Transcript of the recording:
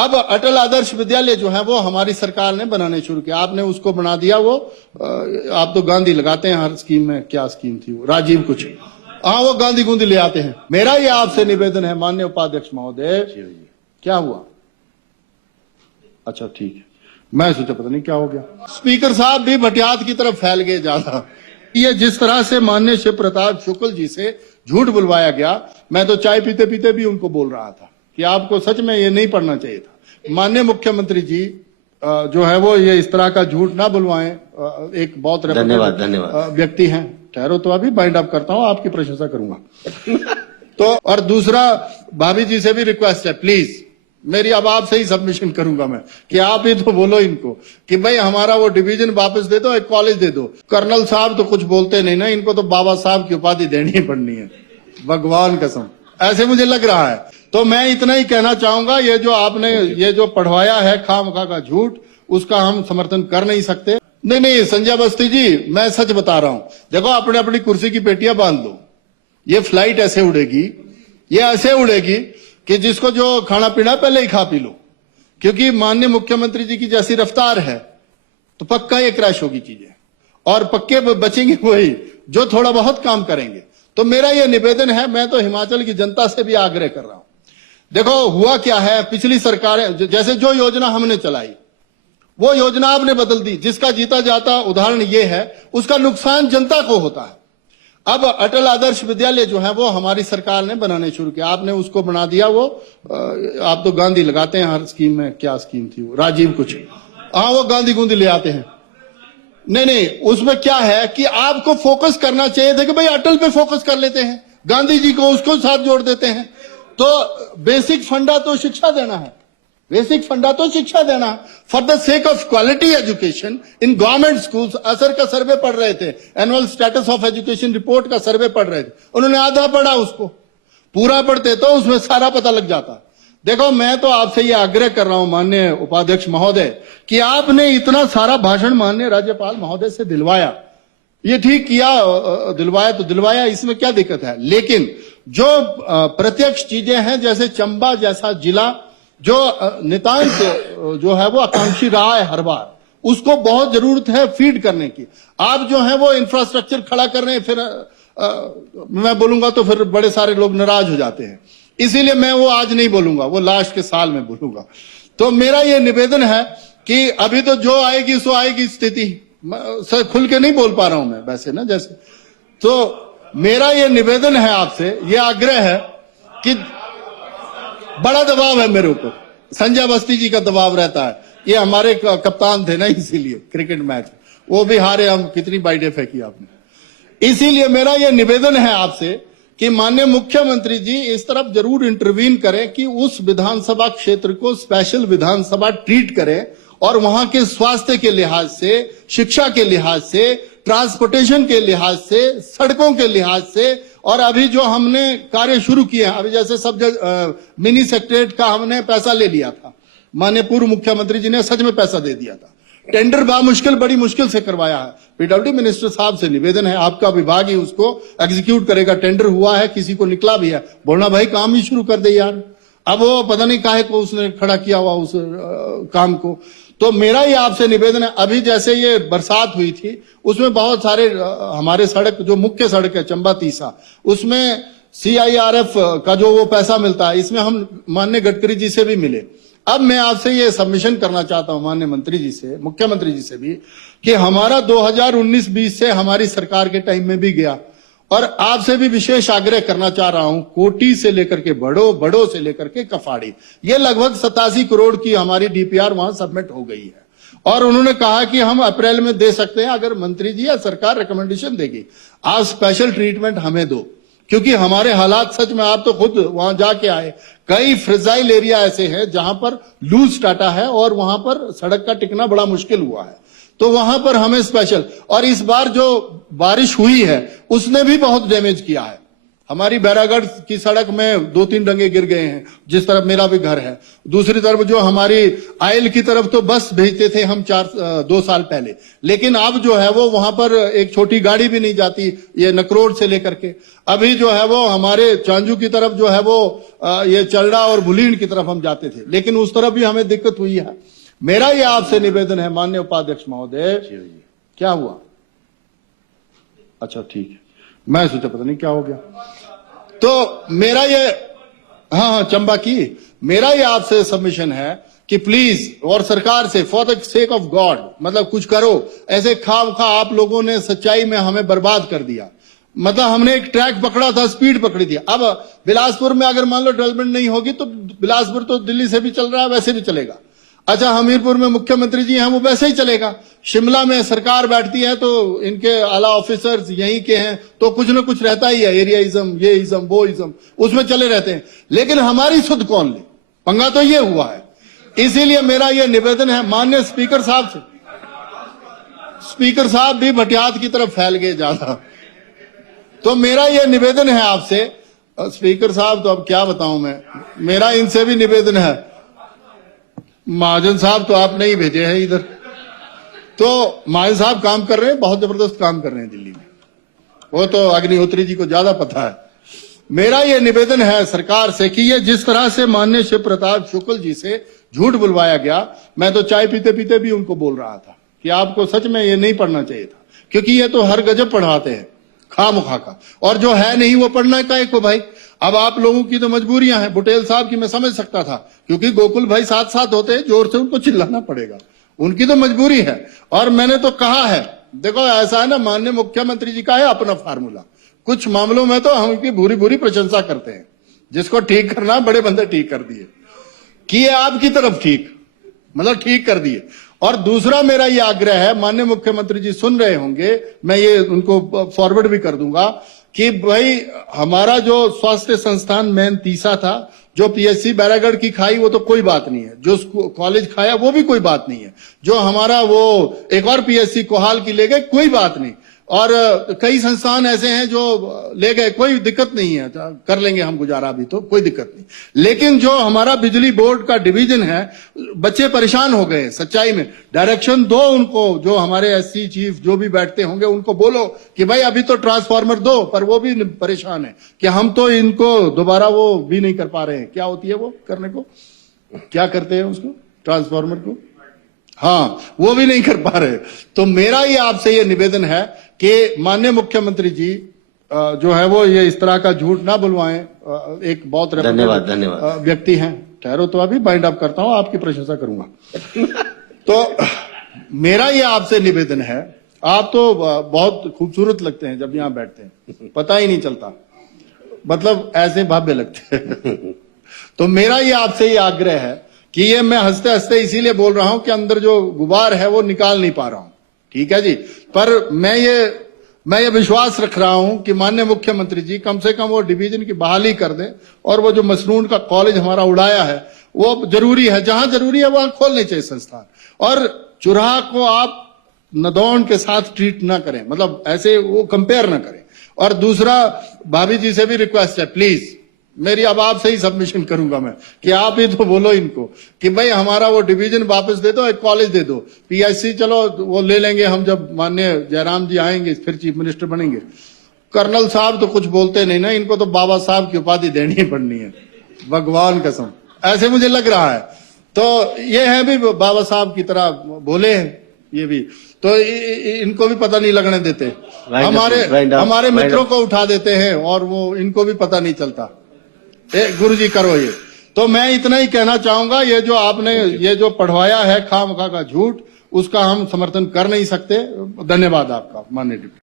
अब अटल आदर्श विद्यालय जो है वो हमारी सरकार ने बनाने शुरू किया, आपने उसको बना दिया। वो आप तो गांधी लगाते हैं हर स्कीम में, क्या स्कीम थी वो, राजीव कुछ, हाँ वो गांधी गूंधी ले आते हैं। मेरा ये आपसे निवेदन है माननीय उपाध्यक्ष महोदय, क्या हुआ? अच्छा ठीक है, मैं सोचा पता नहीं क्या हो गया। स्पीकर साहब भी भटियात की तरफ फैल गए ज्यादा। ये जिस तरह से माननीय शिव प्रताप शुक्ल जी से झूठ बुलवाया गया, मैं तो चाय पीते पीते भी उनको बोल रहा था कि आपको सच में ये नहीं पढ़ना चाहिए था। माननीय मुख्यमंत्री जी जो है वो ये इस तरह का झूठ ना बुलवाएं। एक बहुत धन्यवाद व्यक्ति हैं, ठहरो तो अभी बाइंड अप करता हूं, आपकी प्रशंसा करूंगा। तो और दूसरा, भाभी जी से भी रिक्वेस्ट है, प्लीज मेरी अब आपसे ही सबमिशन करूंगा मैं कि आप ही तो बोलो इनको कि भाई हमारा वो डिवीजन वापस दे दो, एक कॉलेज दे दो। कर्नल साहब तो कुछ बोलते नहीं ना, इनको तो बाबा साहब की उपाधि देनी ही पड़नी है, भगवान कसम, ऐसे मुझे लग रहा है। तो मैं इतना ही कहना चाहूंगा, ये जो आपने ये जो पढ़वाया है खामखा का झूठ, उसका हम समर्थन कर नहीं सकते। नहीं संजय बस्ती जी, मैं सच बता रहा हूं, देखो अपने अपनी कुर्सी की पेटियां बांध लो। ये फ्लाइट ऐसे उड़ेगी, ये ऐसे उड़ेगी कि जिसको जो खाना पीना पहले ही खा पी लो, क्योंकि माननीय मुख्यमंत्री जी की जैसी रफ्तार है तो पक्का ये क्रैश होगी चीजें, और पक्के बचेंगे वही जो थोड़ा बहुत काम करेंगे। तो मेरा ये निवेदन है, मैं तो हिमाचल की जनता से भी आग्रह कर रहा हूं, देखो हुआ क्या है, पिछली सरकारें जैसे जो योजना हमने चलाई वो योजना आपने बदल दी, जिसका जीता जाता उदाहरण ये है, उसका नुकसान जनता को होता है। अब अटल आदर्श विद्यालय जो है वो हमारी सरकार ने बनाने शुरू किया, आपने उसको बना दिया। वो आप तो गांधी लगाते हैं हर स्कीम में, क्या स्कीम थी वो, राजीव कुछ, हाँ वो गांधी गूंधी ले आते हैं। नहीं उसमें क्या है कि आपको फोकस करना चाहिए था कि भाई अटल पे फोकस कर लेते हैं, गांधी जी को उसको साथ जोड़ देते हैं। तो बेसिक फंडा तो शिक्षा देना है, बेसिक फंडा तो शिक्षा देना है for the sake of quality education in government schools. असर का सर्वे पढ़ रहे थे, annual status of education report का सर्वे पढ़ रहे थे, उन्होंने आधा पढ़ा, उसको पूरा पढ़ते तो उसमें सारा पता लग जाता। देखो मैं तो आपसे ये आग्रह कर रहा हूं माननीय उपाध्यक्ष महोदय कि आपने इतना सारा भाषण माननीय राज्यपाल महोदय से दिलवाया, ये ठीक किया, दिलवाया तो दिलवाया, इसमें क्या दिक्कत है। लेकिन जो प्रत्यक्ष चीजें हैं, जैसे चंबा जैसा जिला जो नितांत जो है वो आकांक्षी रहा है हर बार, उसको बहुत जरूरत है फीड करने की। आप जो है वो इंफ्रास्ट्रक्चर खड़ा कर रहे हैं, फिर मैं बोलूंगा तो फिर बड़े सारे लोग नाराज हो जाते हैं, इसीलिए मैं वो आज नहीं बोलूंगा, वो लास्ट के साल में बोलूंगा। तो मेरा ये निवेदन है कि अभी तो जो आएगी सो आएगी स्थिति, सर खुल के नहीं बोल पा रहा हूं मैं वैसे ना जैसे, तो मेरा ये निवेदन है आपसे, ये आग्रह है कि बड़ा दबाव है मेरे ऊपर, संजय बस्ती जी का दबाव रहता है, ये हमारे कप्तान थे ना, इसीलिए क्रिकेट मैच वो भी हारे हम, कितनी बाइटें फेंकी आपने। इसीलिए मेरा ये निवेदन है आपसे कि माननीय मुख्यमंत्री जी इस तरफ जरूर इंटरवीन करें कि उस विधानसभा क्षेत्र को स्पेशल विधानसभा ट्रीट करें, और वहां के स्वास्थ्य के लिहाज से, शिक्षा के लिहाज से, ट्रांसपोर्टेशन के लिहाज से, सड़कों के लिहाज से, और अभी जो हमने कार्य शुरू किए हैं, अभी जैसे सब मिनी सेक्रेटरीट का हमने पैसा ले लिया था, माननीय पूर्व मुख्यमंत्री जी ने सच में पैसा दे दिया था, टेंडर बड़ी मुश्किल से करवाया है। पीडब्ल्यूडी मिनिस्टर साहब से निवेदन है, आपका विभाग ही उसको एग्जीक्यूट करेगा, टेंडर हुआ है, किसी को निकला भी है, बोलना भाई काम ही शुरू कर दे यार। अब वो पता नहीं काहे को उसने खड़ा किया हुआ उस काम को। तो मेरा ही आपसे निवेदन है, अभी जैसे ये बरसात हुई थी उसमें बहुत सारे हमारे सड़क, जो मुख्य सड़क है चंबा तीसा, उसमें CIRF का जो वो पैसा मिलता है, इसमें हम माननीय गडकरी जी से भी मिले। अब मैं आपसे ये सबमिशन करना चाहता हूं माननीय मंत्री जी से, मुख्यमंत्री जी से भी, कि हमारा 2019-20 से हमारी सरकार के टाइम में भी गया, और आपसे भी विशेष आग्रह करना चाह रहा हूं, कोटी से लेकर के बड़ो से लेकर के कफाड़ी, ये लगभग 87 करोड़ की हमारी DPR वहां सबमिट हो गई है, और उन्होंने कहा कि हम अप्रैल में दे सकते हैं अगर मंत्री जी या सरकार रिकमेंडेशन देगी। आप स्पेशल ट्रीटमेंट हमें दो, क्योंकि हमारे हालात सच में, आप तो खुद वहां जाके आए, कई फ्रेजाइल एरिया ऐसे हैं जहां पर लूज टाटा है और वहां पर सड़क का टिकना बड़ा मुश्किल हुआ है, तो वहां पर हमें स्पेशल, और इस बार जो बारिश हुई है उसने भी बहुत डैमेज किया है, हमारी बैरागढ़ की सड़क में 2-3 डंगे गिर गए हैं, जिस तरफ मेरा भी घर है। दूसरी तरफ जो हमारी आयल की तरफ तो बस भेजते थे हम 2 साल पहले, लेकिन अब जो है वो वहां पर एक छोटी गाड़ी भी नहीं जाती, ये नकरोड से लेकर के। अभी जो है वो हमारे चांजू की तरफ जो है वो ये चलड़ा और बुलीन की तरफ हम जाते थे, लेकिन उस तरफ भी हमें दिक्कत हुई है। मेरा ये आपसे निवेदन है माननीय उपाध्यक्ष महोदय। क्या हुआ? अच्छा ठीक है, मैं सोचा पता नहीं क्या हो गया। तो मेरा ये हाँ चंबा की मेरा ये आपसे सबमिशन है कि प्लीज, और सरकार से for the sake of God, मतलब कुछ करो। ऐसे खा आप लोगों ने सच्चाई में हमें बर्बाद कर दिया। मतलब हमने एक ट्रैक पकड़ा था, स्पीड पकड़ी थी। अब बिलासपुर में अगर मान लो डेवलपमेंट नहीं होगी तो बिलासपुर तो दिल्ली से भी चल रहा है, वैसे भी चलेगा। अच्छा, हमीरपुर में मुख्यमंत्री जी हैं, वो वैसे ही चलेगा। शिमला में सरकार बैठती है तो इनके आला ऑफिसर्स यहीं के हैं, तो कुछ ना कुछ रहता ही है, एरियाइज्म, ये इज्म, वो इज्म, उसमें चले रहते हैं। लेकिन हमारी सुध कौन ले? पंगा तो ये हुआ है। इसीलिए मेरा ये निवेदन है माननीय स्पीकर साहब से। स्पीकर साहब भी भटियात की तरफ फैल गए ज्यादा, तो मेरा ये निवेदन है आपसे। स्पीकर साहब तो अब क्या बताऊं मैं, मेरा इनसे भी निवेदन है। महाजन साहब तो आप नहीं भेजे हैं इधर, तो महाजन साहब काम कर रहे हैं, बहुत जबरदस्त काम कर रहे हैं दिल्ली में, वो तो अग्निहोत्री जी को ज्यादा पता है। मेरा ये निवेदन है सरकार से कि ये जिस तरह से माननीय शिव प्रताप शुक्ल जी से झूठ बुलवाया गया, मैं तो चाय पीते पीते भी उनको बोल रहा था कि आपको सच में ये नहीं पढ़ना चाहिए था, क्योंकि ये तो हर गजब पढ़ाते हैं खामखा का, और जो है नहीं वो पढ़ना काहे को भाई। अब आप लोगों की तो मजबूरियां हैं। बुटेल साहब की मैं समझ सकता था, क्योंकि गोकुल भाई साथ साथ होते हैं, जोर से उनको चिल्लाना पड़ेगा, उनकी तो मजबूरी है। और मैंने तो कहा है, देखो ऐसा है ना, माननीय मुख्यमंत्री जी का है अपना फार्मूला। कुछ मामलों में तो हम उनकी भूरी भूरी प्रशंसा करते हैं, जिसको ठीक करना बड़े बंदे ठीक कर दिए, किए आपकी तरफ ठीक, मतलब ठीक कर दिए। और दूसरा मेरा ये आग्रह है, माननीय मुख्यमंत्री जी सुन रहे होंगे, मैं ये उनको फॉरवर्ड भी कर दूंगा कि भाई हमारा जो स्वास्थ्य संस्थान मेन तीसा था, जो पीएचसी बैरागढ़ की खाई वो तो कोई बात नहीं है, जो कॉलेज खाया वो भी कोई बात नहीं है, जो हमारा वो एक और पीएचसी कोहाल की ले गए कोई बात नहीं, और कई संस्थान ऐसे हैं जो ले गए, कोई दिक्कत नहीं है, कर लेंगे हम गुजारा, अभी तो कोई दिक्कत नहीं। लेकिन जो हमारा बिजली बोर्ड का डिवीजन है, बच्चे परेशान हो गए। सच्चाई में डायरेक्शन दो उनको, जो हमारे एससी चीफ जो भी बैठते होंगे उनको बोलो कि भाई अभी तो ट्रांसफार्मर दो, पर वो भी परेशान है कि हम तो इनको दोबारा वो भी नहीं कर पा रहे हैं। क्या होती है वो करने को, क्या करते हैं उसको, ट्रांसफार्मर को, हाँ वो भी नहीं कर पा रहे। तो मेरा ये आपसे ये निवेदन है कि माननीय मुख्यमंत्री जी जो है वो ये इस तरह का झूठ ना बुलवाएं। एक बहुत धन्यवाद व्यक्ति हैं, ठहरो तो अभी बाइंड अप करता हूं, आपकी प्रशंसा करूंगा। तो मेरा ये आपसे निवेदन है, आप तो बहुत खूबसूरत लगते हैं जब यहां बैठते हैं, पता ही नहीं चलता, मतलब ऐसे भव्य लगते हैं। तो मेरा ये आपसे ये आग्रह है कि ये मैं हंसते हंसते इसीलिए बोल रहा हूं कि अंदर जो गुबार है वो निकाल नहीं पा रहा हूं, ठीक है जी। पर मैं ये विश्वास रख रहा हूं कि माननीय मुख्यमंत्री जी कम से कम वो डिवीजन की बहाली कर दें, और वो जो मसनून का कॉलेज हमारा उड़ाया है वो जरूरी है, जहां जरूरी है वहां खोलने चाहिए संस्थान। और चुराह को आप नदौन के साथ ट्रीट ना करें, मतलब ऐसे वो कंपेयर ना करें। और दूसरा, भाभी जी से भी रिक्वेस्ट है, प्लीज मेरी, अब आपसे ही सबमिशन करूंगा मैं कि आप ही तो बोलो इनको कि भाई हमारा वो डिवीजन वापस दे दो, एक कॉलेज दे दो। पीएचसी चलो वो ले लेंगे हम, जब माननीय जयराम जी आएंगे फिर चीफ मिनिस्टर बनेंगे। कर्नल साहब तो कुछ बोलते नहीं ना, इनको तो बाबा साहब की उपाधि देनी पड़नी है, भगवान कसम, ऐसे मुझे लग रहा है। तो ये है भी बाबा साहब की तरह बोले हैं ये भी, तो इनको भी पता नहीं लगने देते, हमारे मित्रों को उठा देते हैं और वो इनको भी पता नहीं चलता। गुरु जी करो ये। तो मैं इतना ही कहना चाहूंगा, ये जो आपने ये जो पढ़वाया है खामखा का झूठ, उसका हम समर्थन कर नहीं सकते। धन्यवाद आपका माननीय डिप्टी।